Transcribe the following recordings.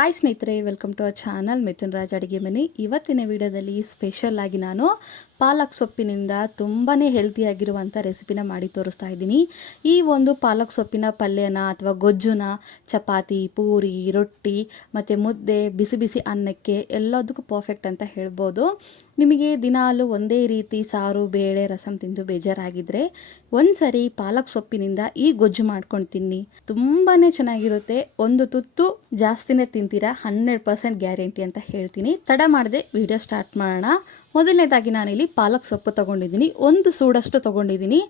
Hi ಸ್ನೇಹಿತರೆ welcome to a channel Mithun Raj ಅಡುಗೆ ಮನೆ. ಇವತ್ತಿನ ವಿಡಿಯೋದಲ್ಲಿ ಸ್ಪೆಷಲ್ ಆಗಿ ನಾನು ಪಾಲಕ್ ಸೊಪ್ಪಿನಿಂದ ತುಂಬಾ ಹೆಲ್ದಿಯಾಗಿರುವಂಥ ರೆಸಿಪಿನ ಮಾಡಿ ತೋರಿಸ್ತಾ ಇದ್ದೀನಿ. ಈ ಒಂದು ಪಾಲಕ್ ಸೊಪ್ಪಿನ ಪಲ್ಯನ ಅಥವಾ ಗೊಜ್ಜುನ, ಚಪಾತಿ, ಪೂರಿ, ರೊಟ್ಟಿ ಮತ್ತು ಮುದ್ದೆ, ಬಿಸಿ ಬಿಸಿ ಅನ್ನಕ್ಕೆ ಎಲ್ಲದಕ್ಕೂ ಪರ್ಫೆಕ್ಟ್ ಅಂತ ಹೇಳ್ಬೋದು. ನಿಮಗೆ ದಿನಾಲು ಒಂದೇ ರೀತಿ ಸಾರು, ಬೇಳೆ, ರಸಂ ತಿಂದು ಬೇಜಾರಾಗಿದ್ದರೆ ಒಂದ್ಸರಿ ಪಾಲಕ್ ಸೊಪ್ಪಿನಿಂದ ಈ ಗೊಜ್ಜು ಮಾಡ್ಕೊಂಡು ತಿನ್ನಿ ತುಂಬಾ ಚೆನ್ನಾಗಿರುತ್ತೆ. ಒಂದು ತುತ್ತು ಜಾಸ್ತಿನೇ ತಿಂತೀರಾ? ಹಂಡ್ರೆಡ್ ಪರ್ಸೆಂಟ್ ಗ್ಯಾರಂಟಿ ಅಂತ ಹೇಳ್ತೀನಿ. ತಡ ಮಾಡದೆ ವಿಡಿಯೋ ಸ್ಟಾರ್ಟ್ ಮಾಡೋಣ. ಮೊದಲನೇದಾಗಿ ನಾನಿಲ್ಲಿ ಪಾಲಕ್ ಸೊಪ್ಪು ತೊಗೊಂಡಿದ್ದೀನಿ. ಒಂದು ಸೂಡಷ್ಟು ತೊಗೊಂಡಿದ್ದೀನಿ.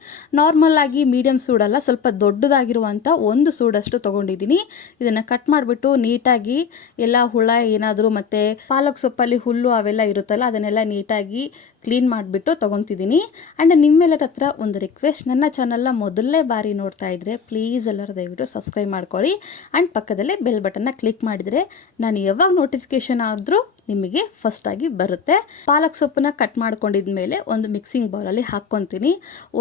ನಾರ್ಮಲ್ ಆಗಿ ಮೀಡಿಯಮ್ ಸೂಡಲ್ಲ, ಸ್ವಲ್ಪ ದೊಡ್ಡದಾಗಿರುವಂಥ ಒಂದು ಸೂಡಷ್ಟು ತೊಗೊಂಡಿದ್ದೀನಿ. ಇದನ್ನು ಕಟ್ ಮಾಡಿಬಿಟ್ಟು ನೀಟಾಗಿ ಎಲ್ಲ ಹುಳ ಏನಾದರೂ ಮತ್ತು ಪಾಲಕ್ ಸೊಪ್ಪಲ್ಲಿ ಹುಲ್ಲು ಅವೆಲ್ಲ ಇರುತ್ತಲ್ಲ, ಅದನ್ನೆಲ್ಲ ನೀಟಾಗಿ ಕ್ಲೀನ್ ಮಾಡಿಬಿಟ್ಟು ತೊಗೊತಿದ್ದೀನಿ. ಆ್ಯಂಡ್ ನಿಮ್ಮೆಲ್ಲರ ಹತ್ರ ಒಂದು ರಿಕ್ವೆಸ್ಟ್ ನನ್ನ ಚಾನಲ್ನ ಮೊದಲನೇ ಬಾರಿ ನೋಡ್ತಾ ಇದ್ದರೆ ಪ್ಲೀಸ್ ಎಲ್ಲರೂ ದಯವಿಟ್ಟು ಸಬ್ಸ್ಕ್ರೈಬ್ ಮಾಡ್ಕೊಳ್ಳಿ. ಆ್ಯಂಡ್ ಪಕ್ಕದಲ್ಲೇ ಬೆಲ್ ಬಟನ್ನ ಕ್ಲಿಕ್ ಮಾಡಿದರೆ ನಾನು ಯಾವಾಗ ನೋಟಿಫಿಕೇಷನ್ ಆದರೂ ನಿಮಗೆ ಫಸ್ಟಾಗಿ ಬರುತ್ತೆ. ಪಾಲಕ್ ಸೊಪ್ಪನ್ನ ಕಟ್ ಮಾಡ್ಕೊಂಡಿದ್ಮೇಲೆ ಒಂದು ಮಿಕ್ಸಿಂಗ್ ಬೌಲಲ್ಲಿ ಹಾಕ್ಕೊತೀನಿ.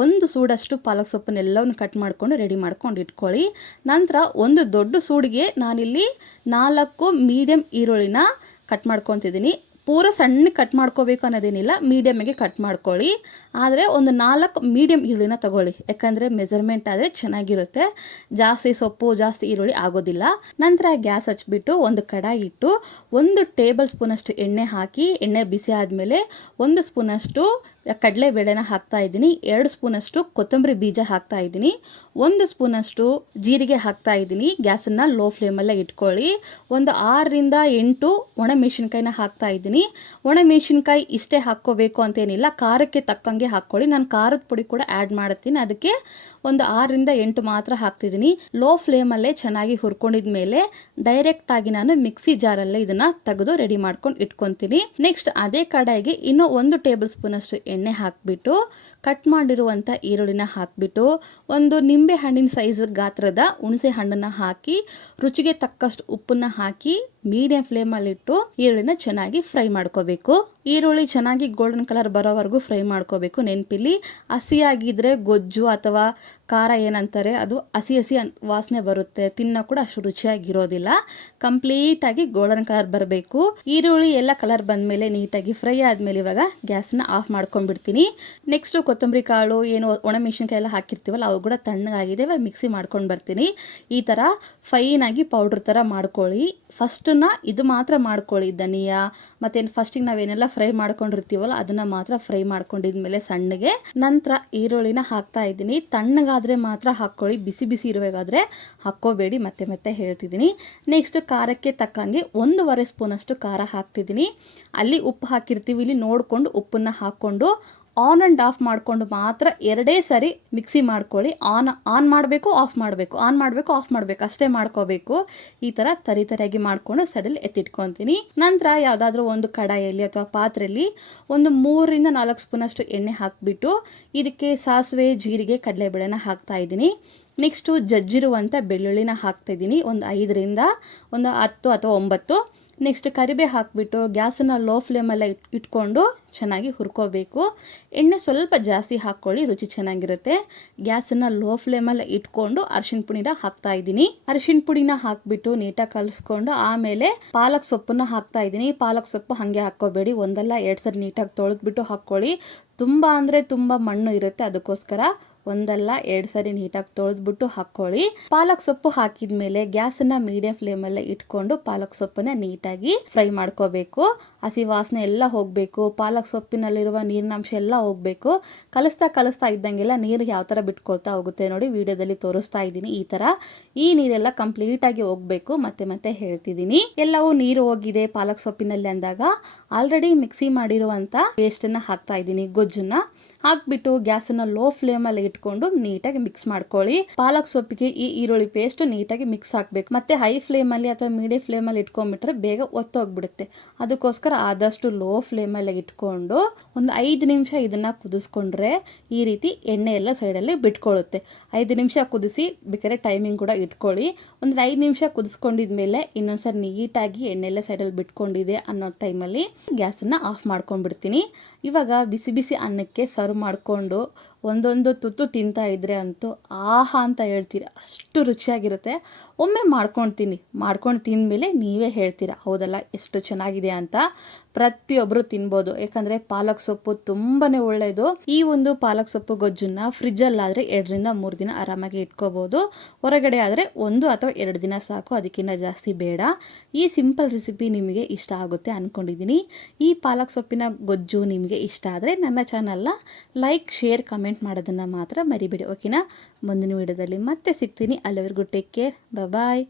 ಒಂದು ಸೂಡಷ್ಟು ಪಾಲಕ್ ಸೊಪ್ಪನ್ನೆಲ್ಲವನ್ನು ಕಟ್ ಮಾಡಿಕೊಂಡು ರೆಡಿ ಮಾಡ್ಕೊಂಡು ಇಟ್ಕೊಳ್ಳಿ. ನಂತರ ಒಂದು ದೊಡ್ಡ ಸೂಡಿಗೆ ನಾನಿಲ್ಲಿ ನಾಲ್ಕು ಮೀಡಿಯಮ್ ಈರುಳ್ಳಿನ ಕಟ್ ಮಾಡ್ಕೊತಿದ್ದೀನಿ. ಪೂರ ಸಣ್ಣ ಕಟ್ ಮಾಡ್ಕೋಬೇಕು ಅನ್ನೋದೇನಿಲ್ಲ ಮೀಡಿಯಮ್ಗೆ ಕಟ್ ಮಾಡ್ಕೊಳ್ಳಿ. ಆದರೆ ಒಂದು ನಾಲ್ಕು ಮೀಡಿಯಮ್ ಈರುಳ್ಳಿನ ತಗೊಳ್ಳಿ. ಯಾಕಂದರೆ ಮೆಜರ್ಮೆಂಟ್ ಆದರೆ ಚೆನ್ನಾಗಿರುತ್ತೆ. ಜಾಸ್ತಿ ಸೊಪ್ಪು, ಜಾಸ್ತಿ ಈರುಳ್ಳಿ ಆಗೋದಿಲ್ಲ. ನಂತರ ಗ್ಯಾಸ್ ಹಚ್ಚಿಬಿಟ್ಟು ಒಂದು ಕಡಾಯಿ ಇಟ್ಟು ಒಂದು ಟೇಬಲ್ ಸ್ಪೂನಷ್ಟು ಎಣ್ಣೆ ಹಾಕಿ, ಎಣ್ಣೆ ಬಿಸಿ ಆದಮೇಲೆ ಒಂದು ಸ್ಪೂನಷ್ಟು ಕಡಲೆಬೇಳೆನ ಹಾಕ್ತಾ ಇದ್ದೀನಿ. ಎರಡು ಸ್ಪೂನಷ್ಟು ಕೊತ್ತಂಬರಿ ಬೀಜ ಹಾಕ್ತಾ ಇದ್ದೀನಿ. ಒಂದು ಸ್ಪೂನಷ್ಟು ಜೀರಿಗೆ ಹಾಕ್ತಾ ಇದ್ದೀನಿ. ಗ್ಯಾಸನ್ನು ಲೋ ಫ್ಲೇಮಲ್ಲೇ ಇಟ್ಕೊಳ್ಳಿ. ಒಂದು ಆರರಿಂದ ಎಂಟು ಒಣ ಮೆಣಸಿನ್ಕಾಯಿನ ಹಾಕ್ತಾ ಇದ್ದೀನಿ. ಒಣ ಮೆಣಸಿನ್ಕಾಯಿ ಇಷ್ಟೇ ಹಾಕ್ಕೋಬೇಕು ಅಂತೇನಿಲ್ಲ. ಖಾರಕ್ಕೆ ತಕ್ಕಂಗೆ ಹಾಕ್ಕೊಳ್ಳಿ. ನಾನು ಖಾರದ ಪುಡಿ ಕೂಡ ಆ್ಯಡ್ ಮಾಡ್ತೀನಿ. ಅದಕ್ಕೆ ಒಂದು ಆರರಿಂದ ಎಂಟು ಮಾತ್ರ ಹಾಕ್ತಿದ್ದೀನಿ. ಲೋ ಫ್ಲೇಮಲ್ಲೇ ಚೆನ್ನಾಗಿ ಹುರ್ಕೊಂಡಿದ ಮೇಲೆ ಡೈರೆಕ್ಟಾಗಿ ನಾನು ಮಿಕ್ಸಿ ಜಾರಲ್ಲೇ ಇದನ್ನು ತೆಗೆದು ರೆಡಿ ಮಾಡ್ಕೊಂಡು ಇಟ್ಕೊತೀನಿ. ನೆಕ್ಸ್ಟ್ ಅದೇ ಕಡಾಯಿಗೆ ಇನ್ನೂ ಒಂದು ಟೇಬಲ್ ಸ್ಪೂನ್ ಅಷ್ಟು ಎಣ್ಣೆ ಹಾಕಿಬಿಟ್ಟು ಕಟ್ ಮಾಡಿರುವಂಥ ಈರುಳ್ಳಿನ ಹಾಕಿಬಿಟ್ಟು ಒಂದು ನಿಂಬೆ ಹಣ್ಣಿನ ಸೈಜ್ ಗಾತ್ರದ ಹುಣಸೆ ಹಣ್ಣನ್ನು ಹಾಕಿ ರುಚಿಗೆ ತಕ್ಕಷ್ಟು ಉಪ್ಪನ್ನು ಹಾಕಿ ಮೀಡಿಯಂ ಫ್ಲೇಮಲ್ಲಿಟ್ಟು ಈರುಳ್ಳಿನ ಚೆನ್ನಾಗಿ ಫ್ರೈ ಮಾಡ್ಕೋಬೇಕು. ಈರುಳ್ಳಿ ಚೆನ್ನಾಗಿ ಗೋಲ್ಡನ್ ಕಲರ್ ಬರೋವರೆಗೂ ಫ್ರೈ ಮಾಡ್ಕೋಬೇಕು ನೆನಪಿಲಿ ಹಸಿಯಾಗಿದ್ರೆ ಗೊಜ್ಜು ಅಥವಾ ಖಾರ ಏನಂತಾರೆ ಅದು ಹಸಿ ಹಸಿ ವಾಸನೆ ಬರುತ್ತೆ. ತಿನ್ನ ಕೂಡ ಅಷ್ಟು ರುಚಿಯಾಗಿರೋದಿಲ್ಲ. ಕಂಪ್ಲೀಟಾಗಿ ಗೋಲ್ಡನ್ ಕಲರ್ ಬರಬೇಕು. ಈರುಳ್ಳಿ ಎಲ್ಲ ಕಲರ್ ಬಂದಮೇಲೆ ನೀಟಾಗಿ ಫ್ರೈ ಆದಮೇಲೆ ಇವಾಗ ಗ್ಯಾಸ್ನ ಆಫ್ ಮಾಡ್ಕೊಂಡ್ಬಿಡ್ತೀನಿ. ನೆಕ್ಸ್ಟು ಕೊತ್ತಂಬರಿ ಕಾಳು, ಏನು ಒಣಮೆಣಸಿನ್ಕಾಯಿ ಎಲ್ಲ ಹಾಕಿರ್ತೀವಲ್ಲ ಅವು ಕೂಡ ತಣ್ಣಗಾಗಿದೆ. ಮಿಕ್ಸಿ ಮಾಡ್ಕೊಂಡು ಬರ್ತೀನಿ. ಈ ಥರ ಫೈನಾಗಿ ಪೌಡ್ರ್ ಥರ ಮಾಡ್ಕೊಳ್ಳಿ. ಫಸ್ಟನ್ನ ಇದು ಮಾತ್ರ ಮಾಡ್ಕೊಳ್ಳಿ ಧನಿಯಾ. ಮತ್ತೇನು ಫಸ್ಟಿಗೆ ನಾವೇನೆಲ್ಲ ಫ್ರೈ ಮಾಡ್ಕೊಂಡಿರ್ತೀವಲ್ಲ, ಅದನ್ನು ಮಾತ್ರ ಫ್ರೈ ಮಾಡ್ಕೊಂಡಿದ್ಮೇಲೆ ಸಣ್ಣಗೆ ನಂತರ ಈರುಳ್ಳಿನ ಹಾಕ್ತಾ ಇದ್ದೀನಿ. ತಣ್ಣಗಾದರೆ ಮಾತ್ರ ಹಾಕ್ಕೊಳ್ಳಿ, ಬಿಸಿ ಬಿಸಿ ಇರಬೇಕಾದ್ರೆ ಹಾಕ್ಕೋಬೇಡಿ, ಮತ್ತೆ ಮತ್ತೆ ಹೇಳ್ತಿದ್ದೀನಿ. ನೆಕ್ಸ್ಟ್ ಖಾರಕ್ಕೆ ತಕ್ಕಂಗೆ ಒಂದೂವರೆ ಸ್ಪೂನಷ್ಟು ಖಾರ ಹಾಕ್ತಿದ್ದೀನಿ. ಅಲ್ಲಿ ಉಪ್ಪು ಹಾಕಿರ್ತೀವಿ, ಇಲ್ಲಿ ನೋಡಿಕೊಂಡು ಉಪ್ಪನ್ನು ಹಾಕ್ಕೊಂಡು ಆನ್ ಆ್ಯಂಡ್ ಆಫ್ ಮಾಡಿಕೊಂಡು ಮಾತ್ರ ಎರಡೇ ಸರಿ ಮಿಕ್ಸಿ ಮಾಡ್ಕೊಳ್ಳಿ. ಆನ್ ಆನ್ ಮಾಡಬೇಕು ಆಫ್ ಮಾಡಬೇಕು. ಆನ್ ಮಾಡಬೇಕು ಆಫ್ ಮಾಡಬೇಕು. ಅಷ್ಟೇ ಮಾಡ್ಕೋಬೇಕು. ಈ ಥರ ತರಿ ತರಿಯಾಗಿ ಮಾಡಿಕೊಂಡು ಸಡಲ್ ಎತ್ತಿಟ್ಕೊತೀನಿ. ನಂತರ ಯಾವುದಾದ್ರೂ ಒಂದು ಕಡಾಯಲ್ಲಿ ಅಥವಾ ಪಾತ್ರೆಯಲ್ಲಿ ಒಂದು ಮೂರರಿಂದ ನಾಲ್ಕು ಸ್ಪೂನಷ್ಟು ಎಣ್ಣೆ ಹಾಕಿಬಿಟ್ಟು ಇದಕ್ಕೆ ಸಾಸಿವೆ, ಜೀರಿಗೆ, ಕಡಲೆಬೇಳೆನ ಹಾಕ್ತಾ ಇದ್ದೀನಿ. ನೆಕ್ಸ್ಟು ಜಜ್ಜಿರುವಂಥ ಬೆಳ್ಳುಳ್ಳಿನ ಹಾಕ್ತಾ ಇದ್ದೀನಿ. ಒಂದು ಐದರಿಂದ ಒಂದು ಹತ್ತು ಅಥವಾ ಒಂಬತ್ತು. ನೆಕ್ಸ್ಟ್ ಕರಿಬೇ ಹಾಕಿಬಿಟ್ಟು ಗ್ಯಾಸನ್ನು ಲೋ ಫ್ಲೇಮಲ್ಲೇ ಇಟ್ ಇಟ್ಕೊಂಡು ಚೆನ್ನಾಗಿ ಹುರ್ಕೋಬೇಕು. ಎಣ್ಣೆ ಸ್ವಲ್ಪ ಜಾಸ್ತಿ ಹಾಕ್ಕೊಳ್ಳಿ, ರುಚಿ ಚೆನ್ನಾಗಿರುತ್ತೆ. ಗ್ಯಾಸನ್ನು ಲೋ ಫ್ಲೇಮಲ್ಲಿ ಇಟ್ಕೊಂಡು ಅರಿಶಿನ ಪುಡಿನ ಹಾಕ್ತಾ ಇದ್ದೀನಿ. ಅರಿಶಿನ ಪುಡಿನ ಹಾಕ್ಬಿಟ್ಟು ನೀಟಾಗಿ ಕಲಿಸ್ಕೊಂಡು ಆಮೇಲೆ ಪಾಲಕ್ ಸೊಪ್ಪನ್ನ ಹಾಕ್ತಾ ಇದ್ದೀನಿ. ಪಾಲಕ್ ಸೊಪ್ಪು ಹಾಗೆ ಹಾಕ್ಕೋಬೇಡಿ. ಒಂದಲ್ಲ ಎರಡು ಸರಿ ನೀಟಾಗಿ ತೊಳೆದ್ಬಿಟ್ಟು ಹಾಕ್ಕೊಳ್ಳಿ. ತುಂಬ ಅಂದರೆ ತುಂಬ ಮಣ್ಣು ಇರುತ್ತೆ, ಅದಕ್ಕೋಸ್ಕರ ಒಂದಲ್ಲ, ಎರಡು ಸರಿ ನೀಟಾಗಿ ತೊಳೆದ್ಬಿಟ್ಟು ಹಾಕ್ಕೊಳ್ಳಿ ಪಾಲಕ್ ಸೊಪ್ಪು ಹಾಕಿದ ಮೇಲೆ ಗ್ಯಾಸನ್ನು ಮೀಡಿಯಂ ಫ್ಲೇಮಲ್ಲೇ ಇಟ್ಕೊಂಡು ಪಾಲಕ್ ಸೊಪ್ಪನ್ನ ನೀಟಾಗಿ ಫ್ರೈ ಮಾಡ್ಕೋಬೇಕು. ಹಸಿ ವಾಸನೆ ಎಲ್ಲ ಹೋಗಬೇಕು, ಪಾಲಕ್ ಸೊಪ್ಪಿನಲ್ಲಿರುವ ನೀರಿನಾಂಶ ಎಲ್ಲ ಹೋಗಬೇಕು. ಕಲಿಸ್ತಾ ಕಲಿಸ್ತಾ ಇದ್ದಂಗೆಲ್ಲ ನೀರು ಯಾವ ತರ ಬಿಟ್ಕೊಳ್ತಾ ಹೋಗುತ್ತೆ ನೋಡಿ ವಿಡಿಯೋದಲ್ಲಿ ತೋರಿಸ್ತಾ ಇದ್ದೀನಿ ಈ ಥರ. ಈ ನೀರೆಲ್ಲ ಕಂಪ್ಲೀಟಾಗಿ ಹೋಗಬೇಕು, ಮತ್ತೆ ಮತ್ತೆ ಹೇಳ್ತಿದ್ದೀನಿ. ಎಲ್ಲವೂ ನೀರು ಹೋಗಿದೆ ಪಾಲಕ್ ಸೊಪ್ಪಿನಲ್ಲಿ ಅಂದಾಗ, ಆಲ್ರೆಡಿ ಮಿಕ್ಸಿ ಮಾಡಿರುವಂಥ ಪೇಸ್ಟನ್ನು ಹಾಕ್ತಾ ಇದ್ದೀನಿ ಗೊಜ್ಜನ್ನ. ಹಾಕ್ಬಿಟ್ಟು ಗ್ಯಾಸನ್ನು ಲೋ ಫ್ಲೇಮಲ್ಲಿ ಇಟ್ಕೊಂಡು ನೀಟಾಗಿ ಮಿಕ್ಸ್ ಮಾಡ್ಕೊಳ್ಳಿ. ಪಾಲಕ್ ಸೊಪ್ಪಿಗೆ ಈ ಈರುಳ್ಳಿ ಪೇಸ್ಟ್ ನೀಟಾಗಿ ಮಿಕ್ಸ್ ಹಾಕ್ಬೇಕು. ಮತ್ತೆ ಹೈ ಫ್ಲೇಮಲ್ಲಿ ಅಥವಾ ಮೀಡಿಯಂ ಫ್ಲೇಮಲ್ಲಿ ಇಟ್ಕೊಂಡ್ಬಿಟ್ರೆ ಬೇಗ ಒತ್ತೋಗ್ಬಿಡುತ್ತೆ. ಅದಕ್ಕೋಸ್ಕರ ಆದಷ್ಟು ಲೋ ಫ್ಲೇಮಲ್ಲಿ ಇಟ್ಕೊಂಡು ಒಂದು ಐದು ನಿಮಿಷ ಇದನ್ನ ಕುದಿಸ್ಕೊಂಡ್ರೆ ಈ ರೀತಿ ಎಣ್ಣೆ ಎಲ್ಲ ಸೈಡಲ್ಲಿ ಬಿಟ್ಕೊಳ್ಳುತ್ತೆ. ಐದು ನಿಮಿಷ ಕುದಿಸಿ ಬೇಕಾದ್ರೆ ಟೈಮಿಂಗ್ ಕೂಡ ಇಟ್ಕೊಳ್ಳಿ. ಒಂದು ಐದು ನಿಮಿಷ ಕುದಿಸ್ಕೊಂಡಿದ್ಮೇಲೆ ಇನ್ನೊಂದ್ಸರಿ ನೀಟಾಗಿ ಎಣ್ಣೆ ಎಲ್ಲ ಸೈಡಲ್ಲಿ ಬಿಟ್ಕೊಂಡಿದೆ ಅನ್ನೋ ಟೈಮಲ್ಲಿ ಗ್ಯಾಸನ್ನು ಆಫ್ ಮಾಡ್ಕೊಂಡ್ಬಿಡ್ತೀನಿ. ಇವಾಗ ಬಿಸಿ ಬಿಸಿ ಅನ್ನಕ್ಕೆ ಸರ್ವ್ ಸಾಂಬಾರು ಮಾಡಿಕೊಂಡು ಒಂದೊಂದು ತುತ್ತು ತಿಂತಾ ಇದ್ದರೆ ಅಂತೂ ಆಹಾ ಅಂತ ಹೇಳ್ತೀರ. ಅಷ್ಟು ರುಚಿಯಾಗಿರುತ್ತೆ. ಒಮ್ಮೆ ಮಾಡ್ಕೊಂಡು ತಿನ್ನಿ ಮಾಡ್ಕೊಂಡು ತಿಂದಮೇಲೆ ನೀವೇ ಹೇಳ್ತೀರ, ಹೌದಲ್ಲ, ಎಷ್ಟು ಚೆನ್ನಾಗಿದೆ ಅಂತ. ಪ್ರತಿಯೊಬ್ಬರು ತಿನ್ಬೋದು. ಯಾಕಂದರೆ ಪಾಲಕ್ ಸೊಪ್ಪು ತುಂಬಾ ಒಳ್ಳೆಯದು ಈ ಒಂದು ಪಾಲಕ್ ಸೊಪ್ಪು ಗೊಜ್ಜನ್ನ ಫ್ರಿಜ್ಜಲ್ಲಾದರೆ ಎರಡರಿಂದ ಮೂರು ದಿನ ಆರಾಮಾಗಿ ಇಟ್ಕೋಬೋದು. ಹೊರಗಡೆ ಆದರೆ ಒಂದು ಅಥವಾ ಎರಡು ದಿನ ಸಾಕು ಅದಕ್ಕಿಂತ ಜಾಸ್ತಿ ಬೇಡ. ಈ ಸಿಂಪಲ್ ರೆಸಿಪಿ ನಿಮಗೆ ಇಷ್ಟ ಆಗುತ್ತೆ ಅಂದ್ಕೊಂಡಿದ್ದೀನಿ ಈ ಪಾಲಕ್ ಸೊಪ್ಪಿನ ಗೊಜ್ಜು ನಿಮಗೆ ಇಷ್ಟ ಆದರೆ ನನ್ನ ಚಾನಲ್ನ ಲೈಕ್ ಶೇರ್ ಕಮೆಂಟ್ ಮಾಡೋದನ್ನು ಮಾತ್ರ ಮರಿಬೇಡಿ ಓಕೆನಾ ಮುಂದಿನ ವಿಡಿಯೋದಲ್ಲಿ ಮತ್ತೆ ಸಿಗ್ತೀನಿ. ಅಲ್ಲಿವರೆಗೂ ಟೇಕ್ ಕೇರ್ ಬಾಯ್